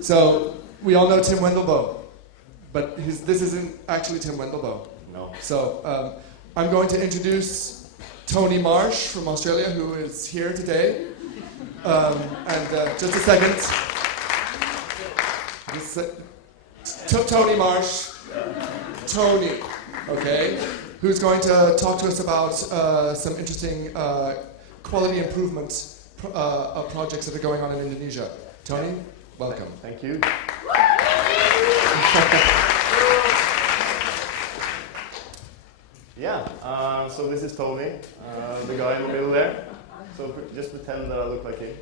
So we all know Tim Wendelboe, but this isn't actually Tim Wendelboe. No. So I'm going to introduce Tony Marsh from Australia, who is here today. Just a second. Tony Marsh. Tony, okay, who's going to talk to us about some interesting quality improvement projects that are going on in Indonesia. Tony, welcome. Thank you. Yeah, so this is Tony, the guy in the middle there. So just pretend that I look like him.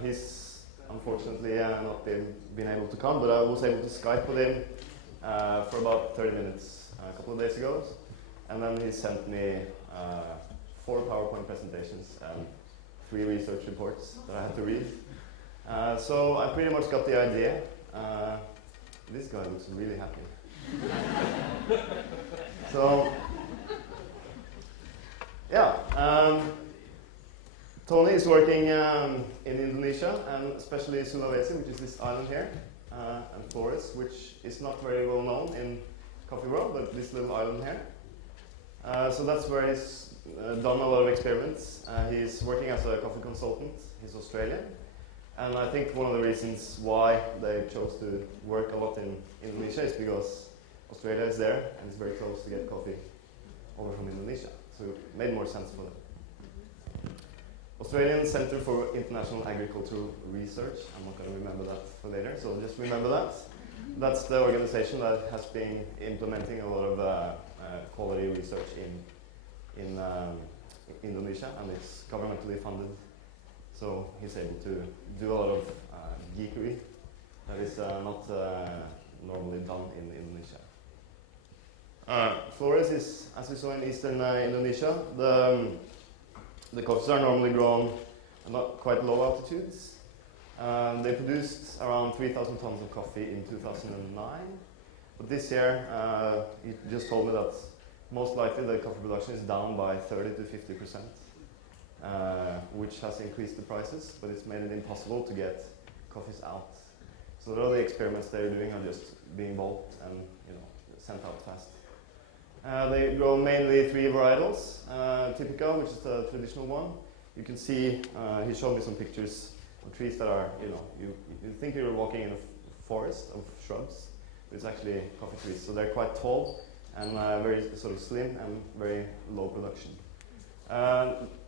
He's unfortunately not been able to come, but I was able to Skype with him for about 30 minutes a couple of days ago. And then he sent me 4 PowerPoint presentations and 3 research reports that I had to read. So I pretty much got the idea. This guy looks really happy. So, yeah, Tony is working in Indonesia, and especially Sulawesi, which is this island here, and Flores, which is not very well known in coffee world, but this little island here. So that's where he's done a lot of experiments. He's working as a coffee consultant. He's Australian. And I think one of the reasons why they chose to work a lot in Indonesia is because Australia is there and it's very close to get coffee over from Indonesia. So it made more sense for them. Australian Centre for International Agricultural Research. I'm not going to remember that for later, so just remember that. That's the organization that has been implementing a lot of quality research in Indonesia, and it's governmentally funded. So he's able to do a lot of geekery that is not normally done in Indonesia. Flores is, as we saw in eastern Indonesia, the coffees are normally grown at not quite low altitudes. They produced around 3,000 tons of coffee in 2009. But this year, he just told me that most likely the coffee production is down by 30 to 50%. Which has increased the prices, but it's made it impossible to get coffees out. So all the experiments they're doing are just being bought and sent out fast. They grow mainly 3 varietals. Typica, which is the traditional one. You can see, he showed me some pictures of trees that are, you think you're walking in a forest of shrubs, but it's actually coffee trees. So they're quite tall and very sort of slim and very low production.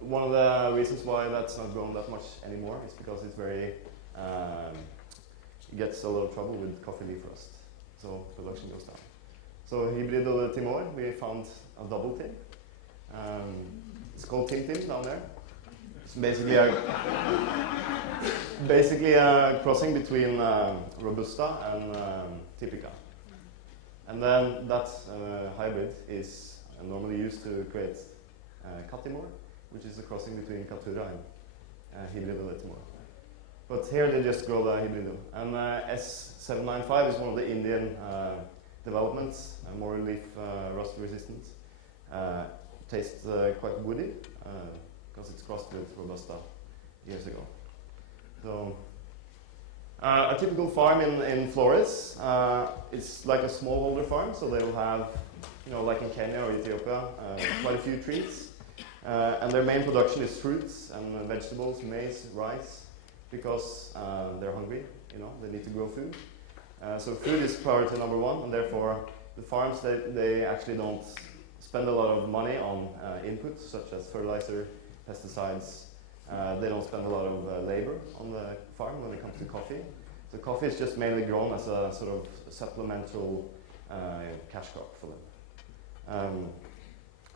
One of the reasons why that's not grown that much anymore is because it's very, it gets a lot of trouble with coffee leaf rust, so production goes down. So Hybrido de Timor, we found a double tim. It's called Tim Tim down there. It's basically a crossing between Robusta and Typica. And then that hybrid is normally used to create Catimor, which is a crossing between Caturra and Hybrido de Timor. But here they just grow the Hybrido. And S795 is one of the Indian developments, more leaf rust resistant. Tastes quite woody because it's crossed with Robusta years ago. So a typical farm in Flores, it's like a smallholder farm, so they will have, like in Kenya or Ethiopia, quite a few trees. And their main production is fruits and vegetables, maize, rice, because they're hungry, they need to grow food. So food is priority number 1, and therefore the farms, they actually don't spend a lot of money on inputs such as fertilizer, pesticides. They don't spend a lot of labor on the farm when it comes to coffee. So coffee is just mainly grown as a sort of supplemental cash crop for them.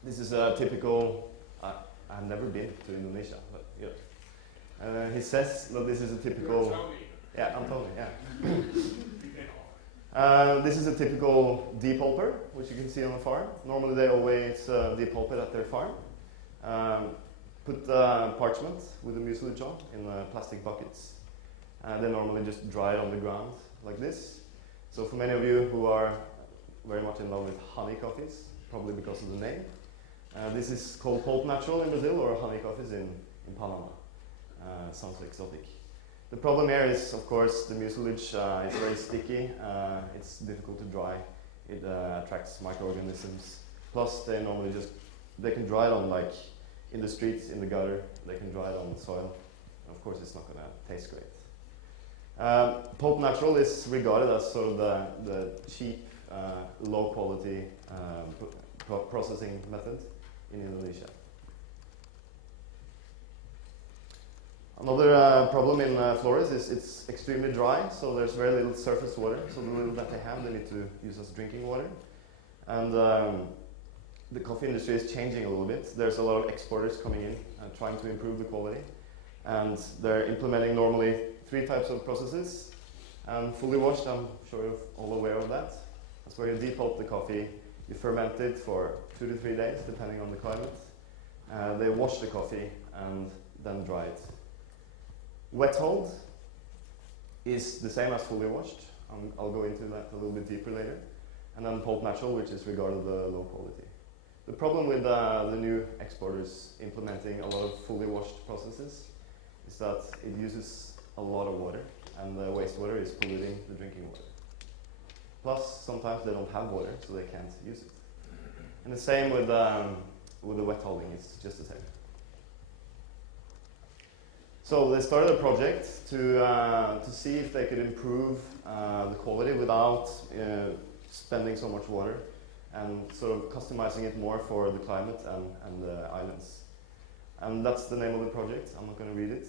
This is a typical, I've never been to Indonesia, but he says that this is a typical, Antoni, this is a typical depulper, which you can see on the farm. Normally they always depulp it at their farm. Put parchment with a muesli jar in plastic buckets. They normally just dry it on the ground like this. So for many of you who are very much in love with honey coffees, probably because of the name, this is called pulp natural in Brazil, or honey coffees in Panama. Sounds exotic. The problem here is, of course, the mucilage is very sticky. It's difficult to dry. It attracts microorganisms. Plus, they can dry it on, like, in the streets, in the gutter. They can dry it on the soil. Of course, it's not going to taste great. Pulp natural is regarded as sort of the cheap, low-quality processing method in Indonesia. Another problem in Flores is it's extremely dry, so there's very little surface water. So the little that they have, they need to use as drinking water. And the coffee industry is changing a little bit. There's a lot of exporters coming in and trying to improve the quality. And they're implementing normally 3 types of processes. And fully washed, I'm sure you're all aware of that. That's where you depulp the coffee, you ferment it for 2 to 3 days, depending on the climate. They wash the coffee and then dry it. Wet hold is the same as fully washed. I'll go into that a little bit deeper later. And then pulp natural, which is regarded the low quality. The problem with the new exporters implementing a lot of fully washed processes is that it uses a lot of water, and the wastewater is polluting the drinking water. Plus, sometimes they don't have water, so they can't use it. And the same with the wet holding, it's just the same. So they started a project to see if they could improve the quality without spending so much water, and sort of customizing it more for the climate and the islands. And that's the name of the project. I'm not going to read it.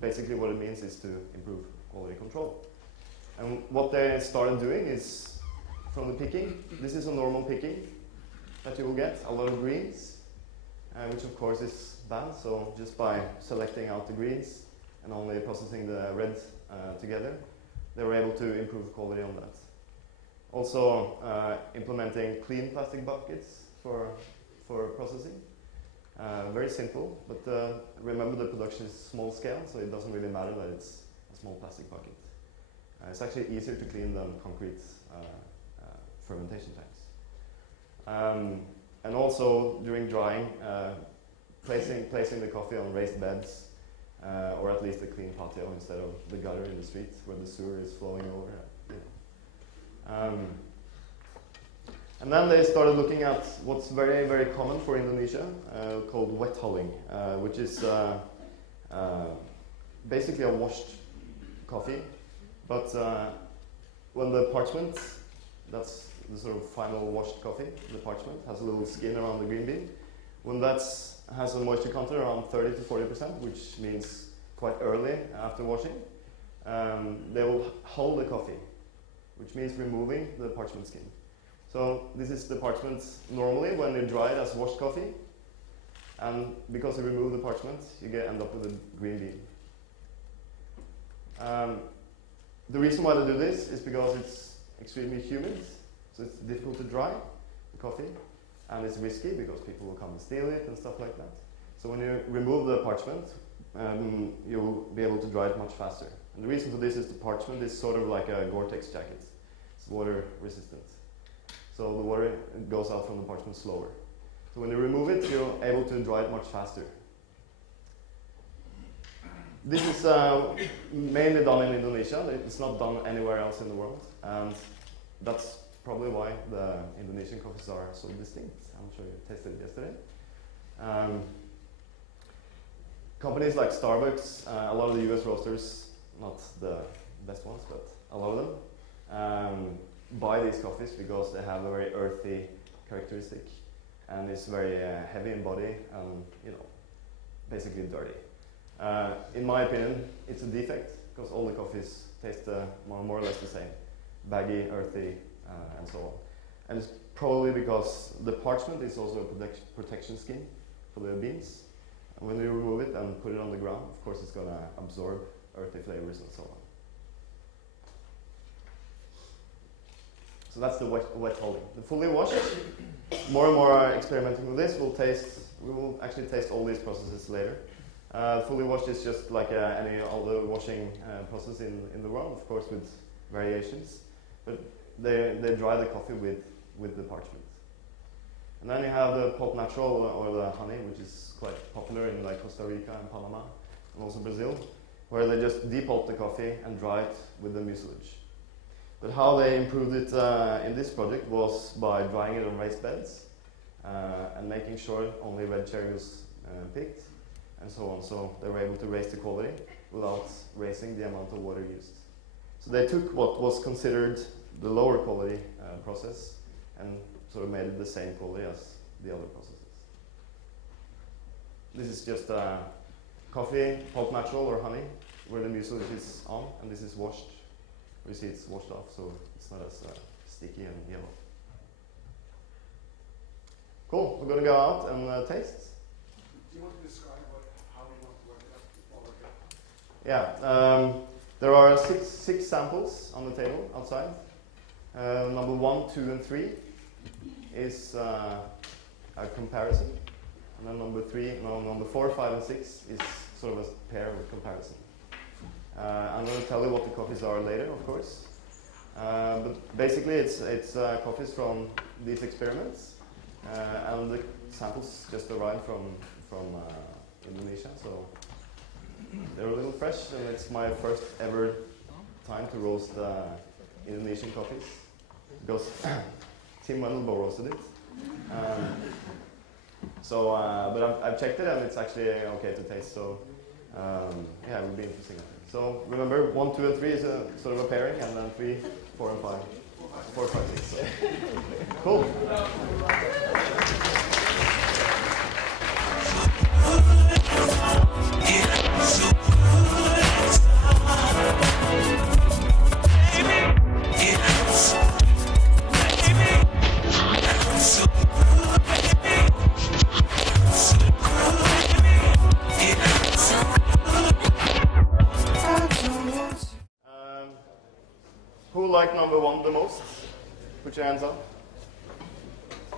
Basically what it means is to improve quality control. And what they started doing is, from the picking, this is a normal picking that you will get, a lot of greens, which of course is bad, so just by selecting out the greens and only processing the red together, they were able to improve quality on that. Also implementing clean plastic buckets for processing. Very simple, but remember the production is small scale, so it doesn't really matter that it's a small plastic bucket. It's actually easier to clean than concrete fermentation tanks. And also during drying, placing the coffee on raised beds, or at least a clean patio instead of the gutter in the street where the sewer is flowing over. And then they started looking at what's very, very common for Indonesia, called wet hulling, which is basically a washed coffee. But when the parchment, that's the sort of final washed coffee, the parchment has a little skin around the green bean. When that has a moisture content around 30 to 40%, which means quite early after washing, they will hull the coffee, which means removing the parchment skin. So this is the parchment normally when you dry it as washed coffee, and because you remove the parchment, you end up with a green bean. The reason why they do this is because it's extremely humid, so it's difficult to dry the coffee, and it's risky because people will come and steal it and stuff like that. So when you remove the parchment, you'll be able to dry it much faster. And the reason for this is the parchment is sort of like a Gore-Tex jacket. It's water resistant. So the water goes out from the parchment slower. So when you remove it, you're able to dry it much faster. This is mainly done in Indonesia. It's not done anywhere else in the world. And that's probably why the Indonesian coffees are so distinct. I'm sure you tasted it yesterday. Companies like Starbucks, a lot of the US roasters, not the best ones, but a lot of them, buy these coffees because they have a very earthy characteristic, and it's very heavy in body and, basically dirty. In my opinion, it's a defect because all the coffees taste more or less the same, baggy, earthy, and so on. And it's probably because the parchment is also a protection skin for the beans. And when you remove it and put it on the ground, of course it's going to absorb earthy flavors and so on. So that's the wet holding. The fully washed, more and more experimenting with this. We will actually taste all these processes later. Fully washed is just like any other washing process in the world, of course with variations. But they dry the coffee with the parchment. And then you have the pulp natural or the honey, which is quite popular in like Costa Rica and Panama and also Brazil. where they just depulp the coffee and dry it with the mucilage. But how they improved it in this project was by drying it on raised beds and making sure only red cherry was picked and so on. So they were able to raise the quality without raising the amount of water used. So they took what was considered the lower quality process and sort of made it the same quality as the other processes. This is just coffee, pulp natural or honey, where the mucilage is on, and this is washed. You see it's washed off, so it's not as sticky and yellow. Cool, we're going to go out and taste. Do you want to describe how you want to work it up? Yeah, there are six samples on the table outside. Number 1, 2, and 3 is a comparison. And then number 4, 5, and 6 is sort of a pair with comparison. I'm going to tell you what the coffees are later, of course. But basically, it's coffees from these experiments, and the samples just arrived from Indonesia, so they're a little fresh, and it's my first ever time to roast Indonesian coffees, because Tim Wendelboe roasted it. But I've checked it, and it's actually okay to taste. So yeah, it would be interesting. So remember, 1, 2, and 3 is a sort of a pairing, and then 3, 4, and 5. 4, 5, 6. So. Cool. Who liked number 1 the most? Put your hands up.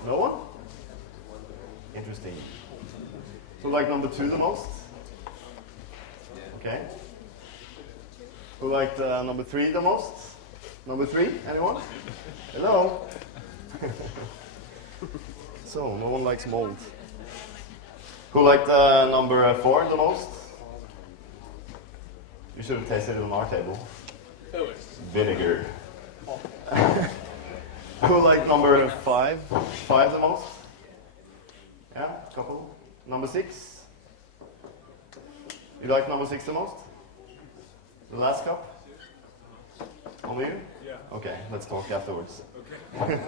No one? Interesting. Who liked number 2 the most? Okay. Who liked number 3 the most? Number 3? Anyone? Hello? So, no one likes mold. Who liked number 4 the most? You should have tasted it on our table. Vinegar. Who liked number 5? 5 the most? Yeah, a couple. Number 6? You like number 6 the most? The last cup? Only you? Yeah. Okay, let's talk afterwards. Okay.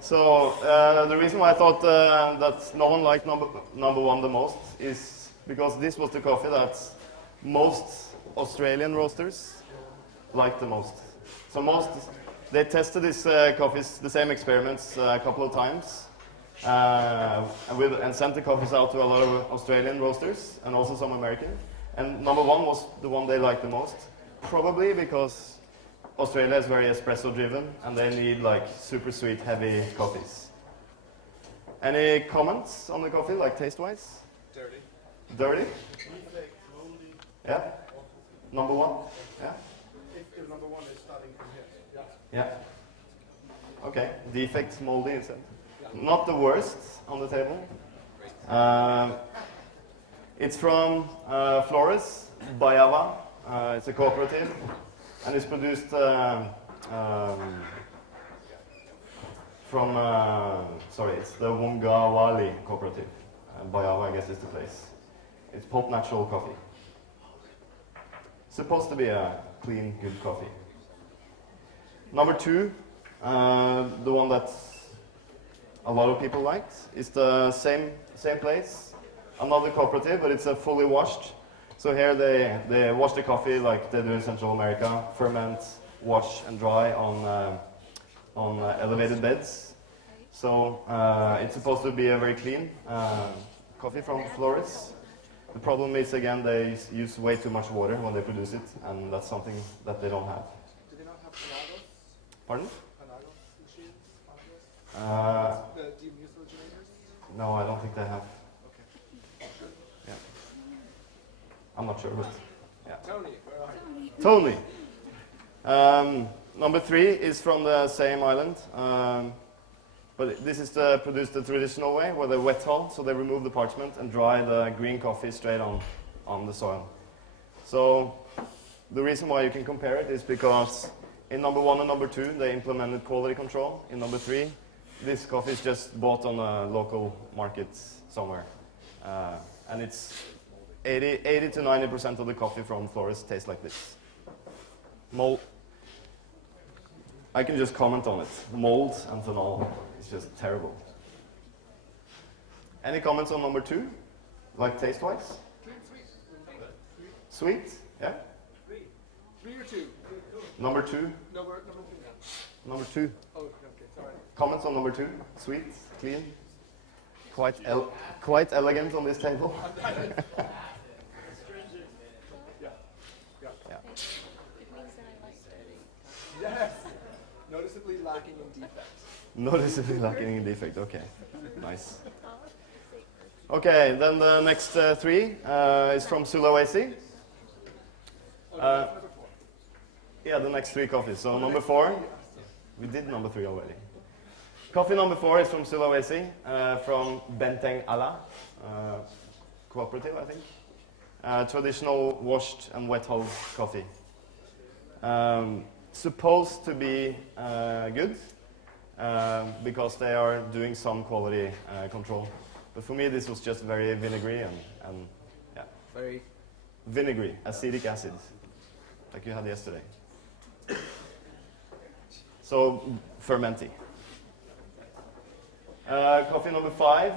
So, the reason why I thought that no one liked number 1 the most is because this was the coffee that most Australian roasters liked the most. So they tested these coffees, the same experiments a couple of times, and sent the coffees out to a lot of Australian roasters and also some American. And number 1 was the one they liked the most, probably because Australia is very espresso driven and they need like super sweet, heavy coffees. Any comments on the coffee, like taste-wise? Dirty. Dirty? Yeah. Number 1? Yeah. If number 1 is starting from here. Yeah. Okay. Defect, moldy instead. Not the worst on the table. It's from Flores, Bayava. It's a cooperative, and it's produced from. It's the Wongawali cooperative. Bayava, I guess, is the place. It's pulp natural coffee. Supposed to be a clean, good coffee. Number 2, the one that a lot of people liked, is the same place, another cooperative, but it's a fully washed. So here they wash the coffee like they do in Central America, ferment, wash, and dry on elevated beds. So it's supposed to be a very clean coffee from Flores. The problem is, again, they use way too much water when they produce it, and that's something that they don't have. Do they not have panados? Pardon? Panados machines? The demucilaginators? No, I don't think they have. Okay. Yeah. I'm not sure, but yeah. Tony, where are you? Tony. Number 3 is from the same island, But this is produced the traditional way, where they wet hull, so they remove the parchment and dry the green coffee straight on the soil. So the reason why you can compare it is because in number 1 and number 2, they implemented quality control. In number 3, this coffee is just bought on a local market somewhere. And it's 80 to 90% of the coffee from Flores tastes like this. Mold. I can just comment on it. Mold and phenol is just terrible. Any comments on number 2? Like taste-wise? Sweet? Yeah? 3 or 2? Number 2? Number 3 now. Number 2. Oh, okay, sorry. Comments on number 2? Sweet? Clean? Quite elegant on this table. Yeah. It means that I like dirty. Yes. Noticeably lacking in defects. Noticeably lacking in defect, okay. Nice. Okay, then the next 3 is from Sulawesi. Number 4. Yeah, the next 3 coffees. So number 4, we did number 3 already. Coffee number 4 is from Sulawesi, from Benteng Ala cooperative, I think. Traditional washed and wet hulled coffee. Supposed to be good, because they are doing some quality control. But for me, this was just very vinegary and yeah. Very Vinegary, acetic acid, like you had yesterday. So, fermenty. Coffee number 5.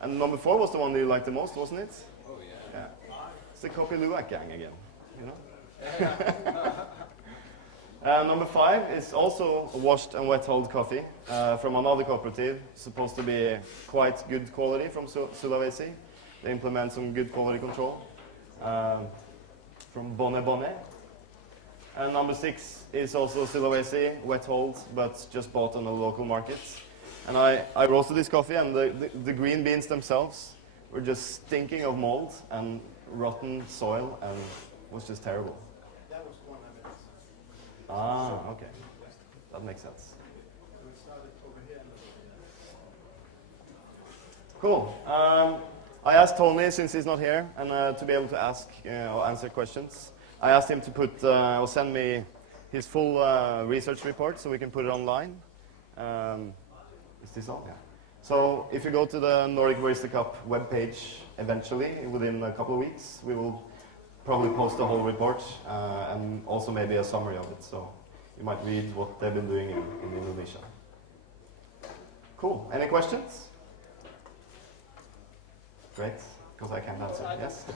And number 4 was the one that you liked the most, wasn't it? Oh, yeah. Yeah. It's the Kopi Luwak gang again, you know? Number 5 is also washed and wet hulled coffee from another cooperative, supposed to be quite good quality from Sulawesi. They implement some good quality control from Bone. And number 6 is also Sulawesi, wet hulled, but just bought on the local markets. And I roasted this coffee, and the green beans themselves were just stinking of mold and rotten soil, and was just terrible. That was 1 minute. Ah, okay. That makes sense. We started over here. Cool. I asked Tony, since he's not here, and to be able to ask or answer questions, I asked him to put or send me his full research report so we can put it online. Is this on? Yeah. So if you go to the Nordic Barista Cup webpage eventually, within a couple of weeks, we will probably post the whole report and also maybe a summary of it. So you might read what they've been doing in Indonesia. Cool. Any questions? Great, because I can't answer. Yes?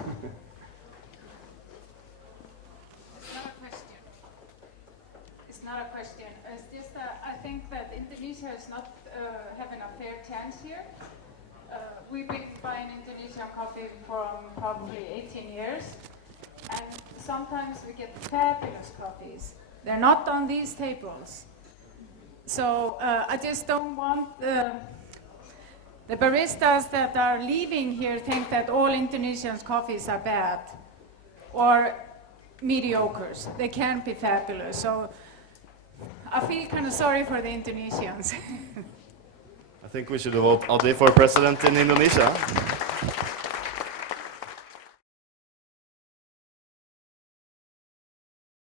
It's not a question. It's just I think that Indonesia is not having a fair chance here. We've been buying Indonesian coffee for probably 18 years, and sometimes we get fabulous coffees. They're not on these tables. So I just don't want the baristas that are leaving here think that all Indonesian coffees are bad or mediocres. They can't be fabulous. So I feel kind of sorry for the Indonesians. I think we should vote Adi for president in Indonesia.